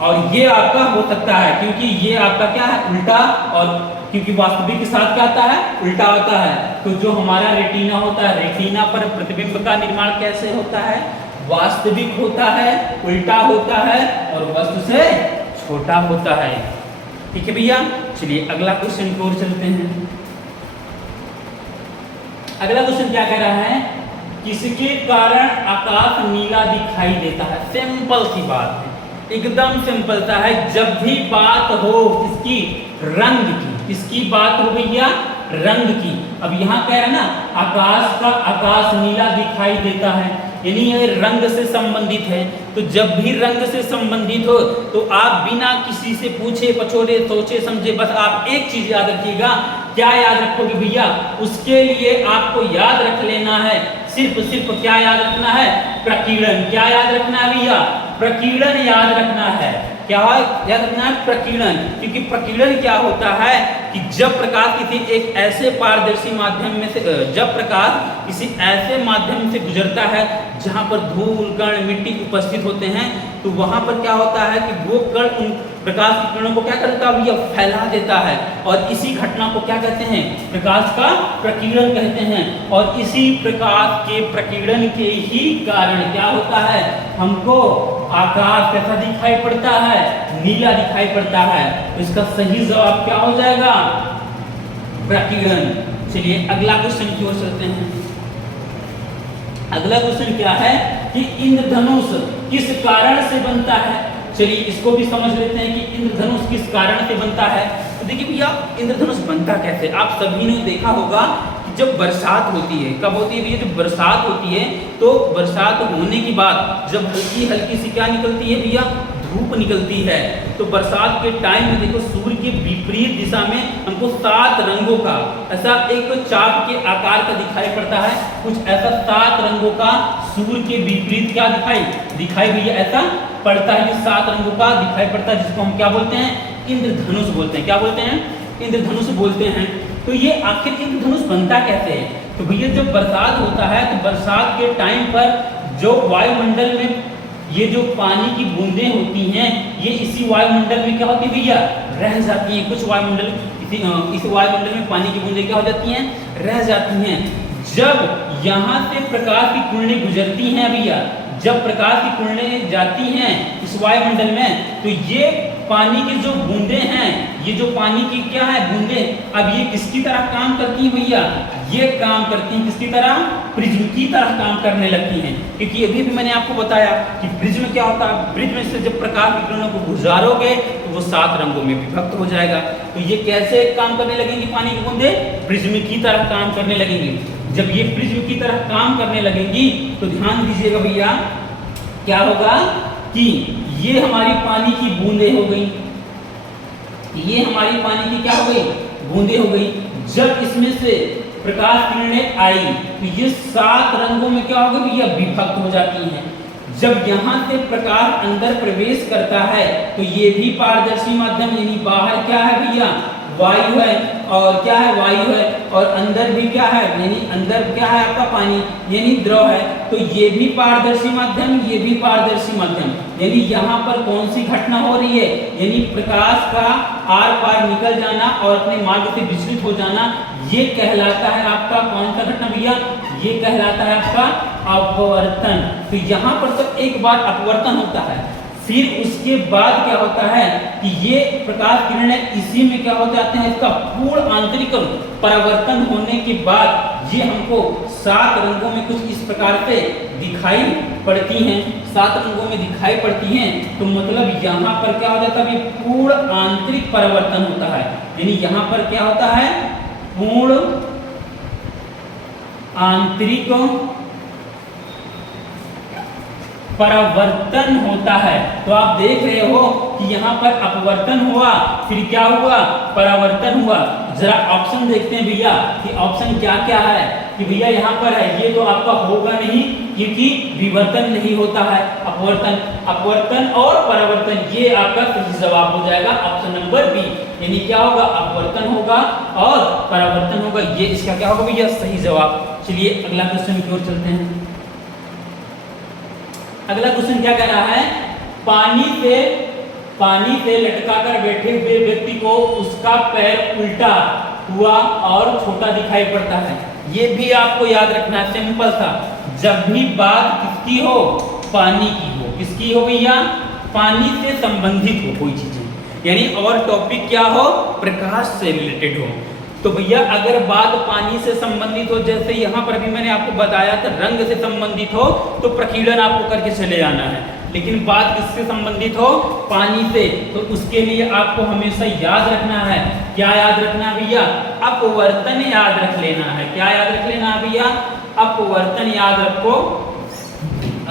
और ये आपका हो सकता है क्योंकि ये आपका क्या है, उल्टा। और क्योंकि वास्तविक के साथ क्या आता है, उल्टा होता है। तो जो हमारा रेटिना होता है, रेटिना पर प्रतिबिंब का निर्माण कैसे होता है, वास्तविक होता है, उल्टा होता है और वस्तु से छोटा होता है। ठीक है भैया, चलिए अगला क्वेश्चन की ओर चलते हैं। अगला क्वेश्चन क्या कह रहा है, किसके कारण आकाश नीला दिखाई देता है। सिंपल सी बात है, एकदम सिंपल सा है। जब भी बात हो किसकी, रंग की, किसकी बात हो भैया, रंग की। अब यहाँ कह रहे हैं ना, आकाश का, आकाश नीला दिखाई देता है, यानी ये रंग से संबंधित है। तो जब भी रंग से संबंधित हो तो आप बिना किसी से पूछे पछोड़े सोचे समझे बस आप एक चीज याद रखिएगा। क्या याद रखोगे भैया, उसके लिए आपको याद रख लेना है, सिर्फ क्या याद रखना है, प्रकीर्णन। क्या याद रखना है भैया, प्रकीर्णन याद रखना है। क्या याद रखना है, प्रकीर्णन। क्योंकि प्रकीर्णन क्या होता है कि जब प्रकाश किसी एक ऐसे पारदर्शी माध्यम में से, जब प्रकाश किसी ऐसे माध्यम से गुजरता है जहां पर धूल कण मिट्टी उपस्थित होते हैं, तो वहां पर क्या होता है कि वो कण उन प्रकाश की किरणों को क्या करता है भैया, फैला देता है। और इसी घटना को क्या कहते हैं, प्रकाश का प्रकीर्णन कहते हैं। और इसी प्रकाश के प्रकीर्णन के ही कारण क्या होता है, हमको आकाश कैसा दिखाई पड़ता है, नीला दिखाई पड़ता है। तो इसका सही जवाब क्या हो जाएगा, प्रकीर्णन। चलिए अगला क्वेश्चन की ओर चलते हैं। अगला क्वेश्चन क्या है कि इंद्रधनुष किस कारण से बनता है। चलिए इसको भी समझ लेते हैं कि इंद्रधनुष किस कारण से बनता है। तो देखिए भैया, इंद्रधनुष बनता कैसे, आप सभी ने देखा होगा कि जब बरसात होती है, कब होती है भैया, जब बरसात होती है, तो बरसात होने के बाद जब हल्की हल्की सी क्या निकलती है भैया, धूप निकलती है। तो बरसात के टाइम में देखो सूर्य के विपरीत दिशा में हमको 7 रंगों का ऐसा एक चाप के आकार का दिखाई पड़ता है। कुछ ऐसा 7 रंगों का सूर्य के विपरीत क्या दिखाई भैया ऐसा पड़ता है। 7 रंगों का दिखाई पड़ता है, जिसको हम क्या बोलते हैं, इंद्रधनुष बोलते हैं। क्या बोलते हैं, इंद्रधनुष बोलते हैं। तो ये आखिर इंद्रधनुष बनता कैसे है। तो भैया जब बरसात होता है तो बरसात के टाइम पर जो वायुमंडल में ये जो पानी की बूंदें होती हैं, ये इसी वायुमंडल में क्या होती है भैया, रह जाती हैं। कुछ वायुमंडल इस वायुमंडल में पानी की बूंदें क्या हो जाती हैं, रह जाती हैं। जब यहाँ से प्रकाश की किरणें गुजरती हैं भैया, जब प्रकाश की किरणें जाती हैं इस वायुमंडल में, तो ये पानी की जो बूंदें हैं, ये जो पानी की क्या है बूंदें, अब ये किसकी तरह काम करती हैं भैया, ये काम करती हैं किसकी तरह, प्रिज्म की तरह काम करने लगती हैं। क्योंकि अभी भी मैंने आपको बताया कि प्रिज्म क्या होता है, प्रिज्म से जब प्रकाश की किरणों को गुजारोगे तो वो 7 रंगों में विभक्त हो जाएगा। तो ये कैसे काम करने लगेंगी, पानी की बूंदें प्रिज्म की तरह काम करने लगेंगी। जब ये प्रिज्म की तरह काम करने लगेंगी तो ध्यान दीजिएगा भैया, क्या होगा कि ये हमारी पानी की बूंदें हो गई, ये हमारी पानी की क्या हो गई, बूंदें हो गई। जब इसमें से प्रकाश किरणें आई तो ये 7 रंगों में क्या होगा भैया, विभक्त हो जाती हैं। जब यहाँ से प्रकाश अंदर प्रवेश करता है तो ये भी पारदर्शी माध्यम, यानी बाहर क्या है भैया, वायु है, और क्या है, वायु है, और अंदर भी क्या है, यानी अंदर क्या है आपका पानी, यानी द्रव है। तो ये भी पारदर्शी माध्यम, ये भी पारदर्शी माध्यम, यानी यहाँ पर कौन सी घटना हो रही है, यानी प्रकाश का आर पार निकल जाना और अपने मार्ग से विचलित हो जाना, ये कहलाता है आपका कौन सा घटना भैया, ये कहलाता है आपका अपवर्तन। तो यहाँ पर तो एक बार अपवर्तन होता है, फिर उसके बाद क्या होता है कि ये प्रकाश किरणें इसी में क्या हो जाते हैं, इसका पूर्ण आंतरिक परावर्तन होने के बाद ये हमको 7 रंगों में कुछ इस प्रकार से दिखाई पड़ती हैं, 7 रंगों में दिखाई पड़ती हैं। तो मतलब यहाँ पर क्या हो जाता है, पूर्ण आंतरिक परिवर्तन होता है। यानी यहाँ पर क्या होता है, पूर्ण आंतरिक परावर्तन होता है। तो आप देख रहे हो कि यहाँ पर अपवर्तन हुआ, फिर क्या हुआ, परावर्तन हुआ। जरा ऑप्शन देखते हैं भैया कि ऑप्शन क्या क्या है। कि भैया यहाँ पर है, ये तो आपका होगा नहीं क्योंकि विवर्तन नहीं होता है। अपवर्तन और परावर्तन, ये आपका सही जवाब हो जाएगा ऑप्शन नंबर बी। यानी क्या होगा, अपवर्तन होगा और परावर्तन होगा, ये इसका क्या होगा भैया, सही जवाब। चलिए अगला क्वेश्चन की ओर चलते हैं। अगला क्वेश्चन क्या कह रहा है, पानी से लटकाकर बैठे हुए व्यक्ति को उसका पैर उल्टा हुआ और छोटा दिखाई पड़ता है। ये भी आपको याद रखना है, सिंपल था। जब भी बात किसकी हो, पानी की हो, किसकी हो भैया, पानी से संबंधित हो कोई चीजें, यानी और टॉपिक क्या हो, प्रकाश से रिलेटेड हो। तो भैया अगर बात पानी से संबंधित हो, जैसे यहाँ पर भी मैंने आपको बताया था रंग से संबंधित हो तो प्रकीर्णन आपको करके चले जाना है। लेकिन बात किससे संबंधित हो, पानी से, तो उसके लिए आपको हमेशा याद रखना है, क्या याद रखना है भैया, अपवर्तन याद रख लेना है। क्या याद रख लेना है भैया, अपवर्तन याद रखो,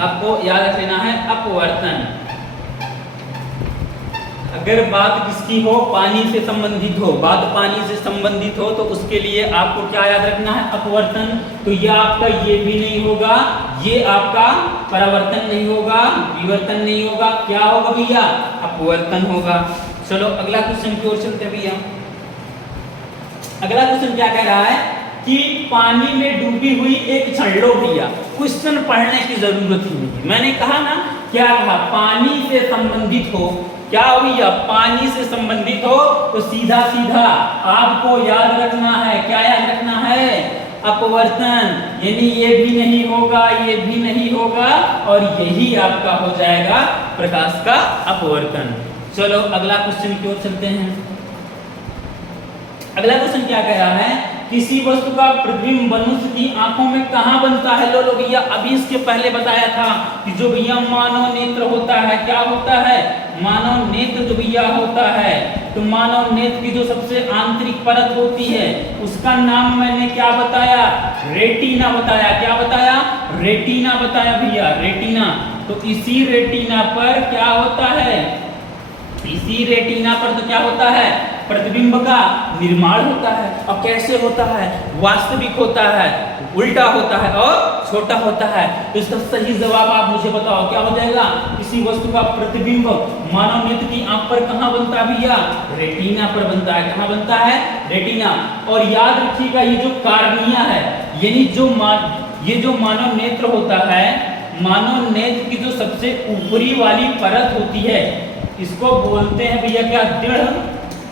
आपको याद रख लेना है अपवर्तन। अगर बात किसकी हो, पानी से संबंधित हो, बात पानी से संबंधित हो तो उसके लिए आपको क्या याद रखना है, अपवर्तन। तो ये आपका ये भी नहीं होगा, ये आपका परावर्तन नहीं होगा, विवर्तन नहीं होगा, क्या होगा भैया, अपवर्तन होगा। चलो अगला क्वेश्चन की ओर चलते हैं भैया। अगला क्वेश्चन क्या कह रहा है कि पानी में डूबी हुई एक क्षण, लो भैया क्वेश्चन पढ़ने की जरूरत ही नहीं, मैंने कहा ना, क्या कहा, पानी से संबंधित हो, क्या हो भैया, पानी से संबंधित हो तो सीधा सीधा आपको याद रखना है, क्या याद रखना है, अपवर्तन। यानी ये भी नहीं होगा, ये भी नहीं होगा और यही आपका हो जाएगा प्रकाश का अपवर्तन। चलो अगला क्वेश्चन की ओर चलते हैं। अगला क्वेश्चन क्या कह रहा है, किसी वस्तु का प्रतिबिंब मनुष्य की आंखों में कहां बनता है। लो भैया अभी इसके पहले बताया था कि जो भैया मानव नेत्र होता है, क्या होता है, मानव नेत्र जो भैया होता है, तो मानव नेत्र की जो सबसे आंतरिक परत होती है उसका नाम मैंने क्या बताया, रेटिना बताया। क्या बताया, रेटिना बताया भैया, रेटिना। तो इसी रेटिना पर क्या होता है, इसी रेटिना पर तो क्या होता है, प्रतिबिंब का निर्माण होता है। और कैसे होता है, वास्तविक होता है, उल्टा होता है और छोटा होता है। तो इसका सही जवाब आप मुझे बताओ, क्या हो जाएगा, किसी वस्तु का प्रतिबिंब मानव नेत्र की आंख पर कहां बनता है भैया, रेटिना पर बनता है। कहां बनता है, रेटिना। और याद रखिएगा ये जो कार्निया है, यानी ये जो मानव नेत्र होता है, मानव नेत्र की जो सबसे ऊपरी वाली परत होती है, इसको बोलते हैं भैया क्या, दृढ़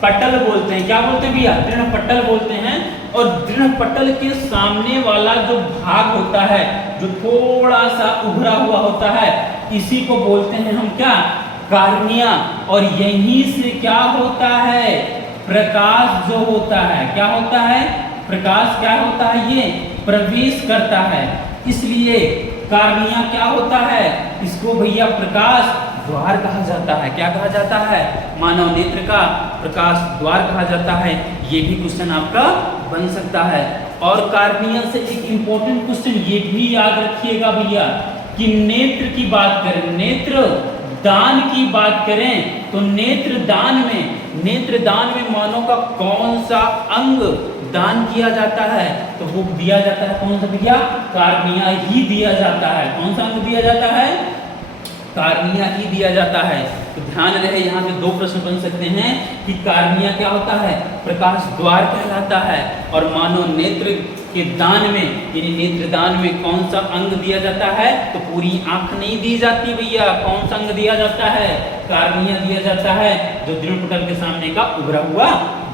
पटल बोलते हैं। क्या बोलते हैं भैया, दृढ़ पटल बोलते हैं। और दृढ़ पटल के सामने वाला जो भाग होता है, जो थोड़ा सा उभरा हुआ होता है, इसी को बोलते हैं हम क्या, कार्निया। और यहीं से क्या होता है, प्रकाश जो होता है, क्या होता है, प्रकाश क्या होता है, ये प्रवेश करता है। इसलिए कार्निया क्या होता है, इसको भैया प्रकाश द्वार कहा जाता है। क्या कहा जाता है, मानव नेत्र का प्रकाश द्वार कहा जाता है। ये भी क्वेश्चन आपका बन सकता है। और कार्निया से एक इंपॉर्टेंट क्वेश्चन ये भी याद रखिएगा भैया कि नेत्र की बात करें, नेत्र दान की बात करें तो नेत्रदान में मानव का कौन सा अंग दान किया जाता है, तो वो दिया जाता है कौन सा भैया, कार्निया ही दिया जाता है। कौन सा अंग दिया जाता है, कार्निया ही दिया जाता है। तो ध्यान रहे, यहाँ पे 2 प्रश्न बन सकते हैं कि कार्निया क्या होता है, प्रकाश द्वार कहलाता है। और मानव नेत्र के दान में, यानी नेत्रदान में कौन सा अंग दिया जाता है, तो पूरी आंख नहीं दी जाती भैया, कौन सा अंग दिया जाता है, कार्निया दिया जाता है, जो दृढ़ पटल के सामने का उभरा हुआ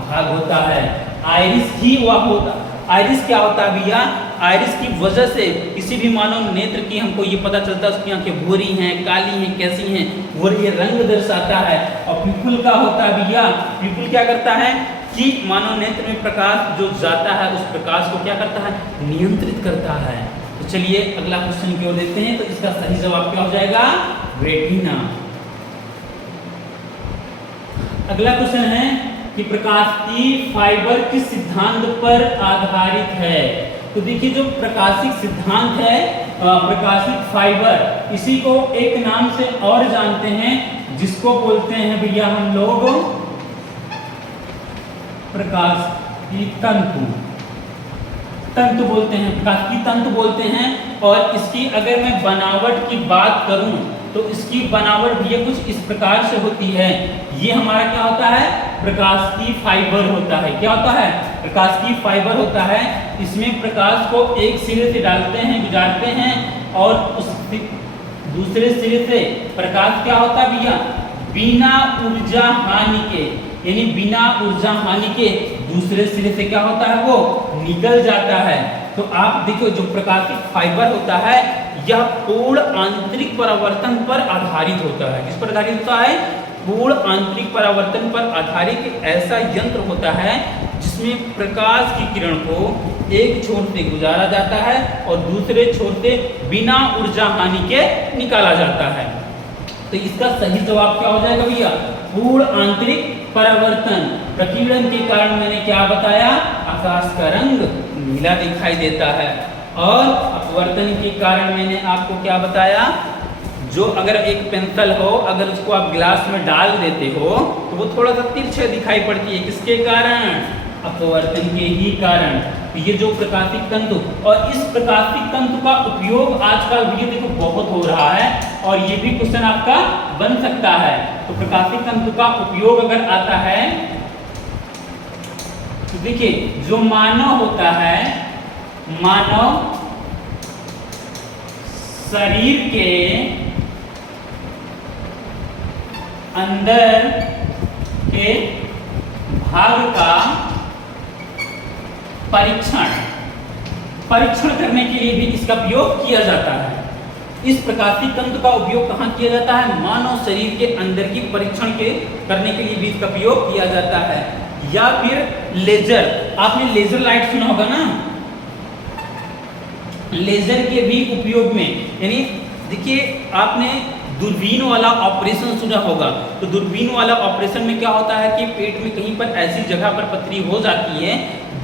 भाग होता है। आइरिस ही हुआ होता, आइरिस क्या होता है भैया, आइरिस की वजह से किसी भी मानव नेत्र की हमको ये पता चलता है उसकी आंखें भूरी हैं, काली हैं, कैसी हैं, वो ये रंग दर्शाता है। और पीपल का होता है भैया, पीपल क्या करता है, कि मानव नेत्र में प्रकाश जो जाता है उस प्रकाश को क्या करता है, नियंत्रित करता है। तो चलिए अगला क्वेश्चन की ओर देखते हैं। तो इसका सही जवाब क्या हो जाएगा, रेटिना। अगला क्वेश्चन है कि प्रकाशिकी फाइबर किस सिद्धांत पर आधारित है। तो देखिए जो प्रकाशिक सिद्धांत है, प्रकाशिक फाइबर, इसी को एक नाम से और जानते हैं जिसको बोलते हैं भैया हम लोग प्रकाशिकी तंतु। तंतु बोलते हैं, प्रकाशिकी तंतु बोलते हैं। और इसकी अगर मैं बनावट की बात करूं तो इसकी बनावट भी कुछ इस प्रकार से होती है। ये हमारा क्या होता है, प्रकाशिकी फाइबर होता है। क्या होता है, प्रकाशिकी फाइबर होता है। इसमें प्रकाश को एक सिरे से डालते हैं, गुजारते हैं, और उस दूसरे सिरे से प्रकाश क्या होता है भैया, बिना ऊर्जा हानि के, यानी बिना ऊर्जा हानि के दूसरे सिरे से क्या होता है, वो निकल जाता है। तो आप देखो जो प्रकाशिक फाइबर होता है यह पूर्ण आंतरिक परावर्तन पर आधारित होता है। किस पर आधारित होता है, पूर्ण आंतरिक परावर्तन पर आधारित ऐसा यंत्र होता है जिसमें प्रकाश की किरण को एक छोर से गुजारा जाता है और दूसरे छोर से बिना ऊर्जा हानि के निकाला जाता है। तो इसका सही जवाब क्या हो जाएगा भैया, पूर्ण आंतरिक परावर्तन। प्रकीर्णन के कारण मैंने क्या बताया, आकाश का रंग नीला दिखाई देता है। और अपवर्तन के कारण मैंने आपको क्या बताया, जो अगर एक पेंसिल हो, अगर उसको आप गिलास में डाल देते हो तो वो थोड़ा सा तिरछे दिखाई पड़ती है। किसके कारण, अपवर्तन के ही कारण। तो ये जो प्रकाशिक तंतु, और इस प्रकाशिक तंतु का उपयोग आजकल भी देखो बहुत हो रहा है, और ये भी क्वेश्चन आपका बन सकता है। तो प्रकाशिक तंतु का उपयोग अगर आता है तो देखिए जो मानव होता है, मानव शरीर के अंदर के भाग का परीक्षण करने के लिए भी इसका उपयोग किया जाता है। इस प्रकाशिक तंतु का उपयोग कहाँ किया जाता है, मानव शरीर के अंदर की परीक्षण के करने के लिए भी इसका उपयोग किया जाता है। या फिर लेजर, आपने लेजर लाइट सुना होगा ना, लेजर के भी उपयोग में, यानी देखिए आपने दूरबीन वाला ऑपरेशन सुना होगा। तो दूरबीन वाला ऑपरेशन में क्या होता है कि पेट में कहीं पर ऐसी जगह पर पथरी हो जाती है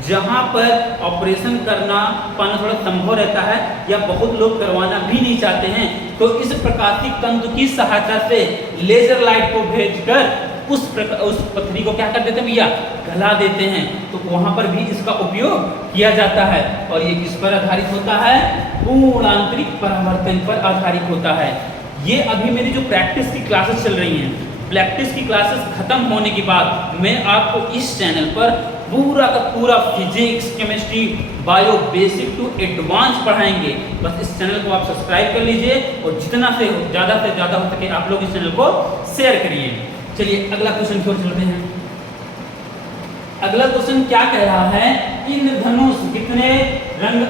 जहां पर ऑपरेशन पाना थोड़ा संभव रहता है, या बहुत लोग करवाना भी नहीं चाहते हैं। तो इस प्रकाशिक तंतु की सहायता से लेजर लाइट को भेजकर उस पथरी को क्या कर देते हैं भैया, गला देते हैं। तो वहां पर भी इसका उपयोग किया जाता है। और ये किस पर आधारित होता है, पूर्ण आंतरिक परावर्तन पर आधारित होता है। ये अभी मेरी जो प्रैक्टिस की क्लासेस चल रही हैं, प्रैक्टिस की क्लासेस खत्म होने के बाद मैं आपको इस चैनल पर पूरा का पूरा physics, chemistry, bio basic to advance पढ़ाएंगे। बस इस चैनल को आप सब्सक्राइब कर लीजिए और जितना से ज़्यादा हो सके आप लोग इस चैनल को शेयर करिए। चलिए अगला क्वेश्चन की ओर चलते हैं। अगला क्वेश्चन क्या कह रहा है, इंद्रधनुष कितने रंग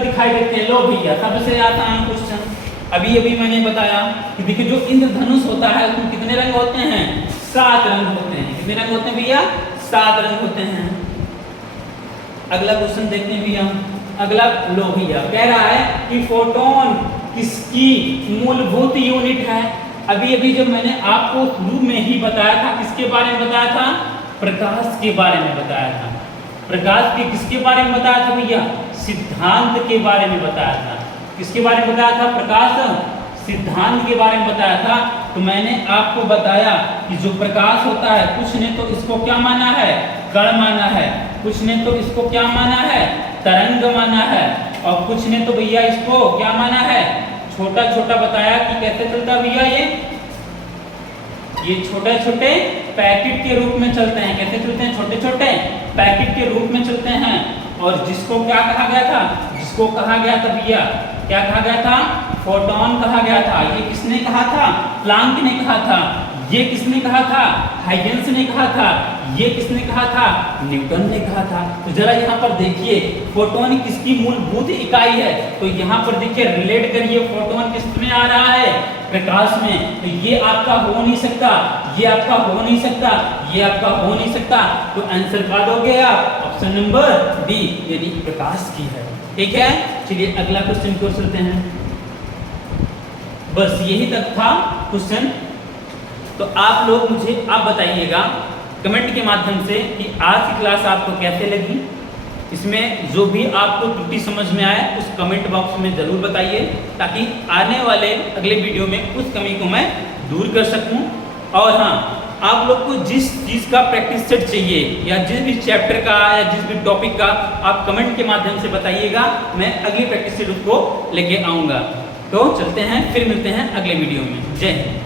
दिखाई देते हैं। लो भैया सबसे आसान क्वेश्चन, अभी मैंने बताया कि देखिए जो इंद्रधनुष होता है उसमें कितने रंग होते हैं, 7 रंग होते हैं। कितने रंग होते हैं भैया, 7 रंग होते हैं। अगला क्वेश्चन देखते हैं भैया। अगला लो भैया कह रहा है कि फोटोन किसकी मूलभूत यूनिट है। अभी जब मैंने आपको शुरू में ही बताया था, किसके बारे में बताया था, प्रकाश के बारे में बताया था। प्रकाश के किसके बारे में बताया था भैया, सिद्धांत के बारे में बताया था। किसके बारे में बताया था, प्रकाश सिद्धांत के बारे में बताया था। तो मैंने आपको बताया कि जो प्रकाश होता है, कुछ ने तो इसको क्या माना है, कण माना है, कुछ ने तो इसको क्या माना है, तरंग माना है, और कुछ ने तो भैया इसको क्या माना है, छोटा छोटा बताया कि कैसे चलता भैया ये छोटे छोटे पैकेट के रूप में चलते हैं। कैसे चलते हैं, छोटे छोटे पैकेट के रूप में चलते हैं। और जिसको क्या कहा गया था, जिसको कहा गया था भैया, क्या कहा गया था, फोटोन कहा गया था। ये किसने कहा था, प्लांक ने कहा था। ये किसने कहा था? हाइजेंस ने कहा था। ये किसने कहा था? न्यूटन ने कहा था। तो जरा यहाँ पर देखिए फोटोन किसकी मूलभूत इकाई है, तो यहाँ पर देखिए रिलेट करिए, फोटोन किस में आ रहा है? प्रकाश में। तो ये आपका हो नहीं सकता, ये आपका हो नहीं सकता, ये आपका हो नहीं सकता। तो आंसर क्या दोगे आप? ऑप्शन नंबर डी यानी प्रकाश की है। ठीक है, चलिए अगला क्वेश्चन को चलते हैं। बस यही तक था क्वेश्चन। तो आप लोग मुझे आप बताइएगा कमेंट के माध्यम से कि आज की क्लास आपको कैसे लगी। इसमें जो भी आपको त्रुटि समझ में आए उस कमेंट बॉक्स में ज़रूर बताइए, ताकि आने वाले अगले वीडियो में उस कमी को मैं दूर कर सकूं। और हाँ, आप लोग को जिस चीज़ का प्रैक्टिस सेट चाहिए या जिस भी चैप्टर का या जिस भी टॉपिक का, आप कमेंट के माध्यम से बताइएगा, मैं अगली प्रैक्टिस सेट उसको लेके आऊँगा। तो चलते हैं, फिर मिलते हैं अगले वीडियो में। जय हिंद।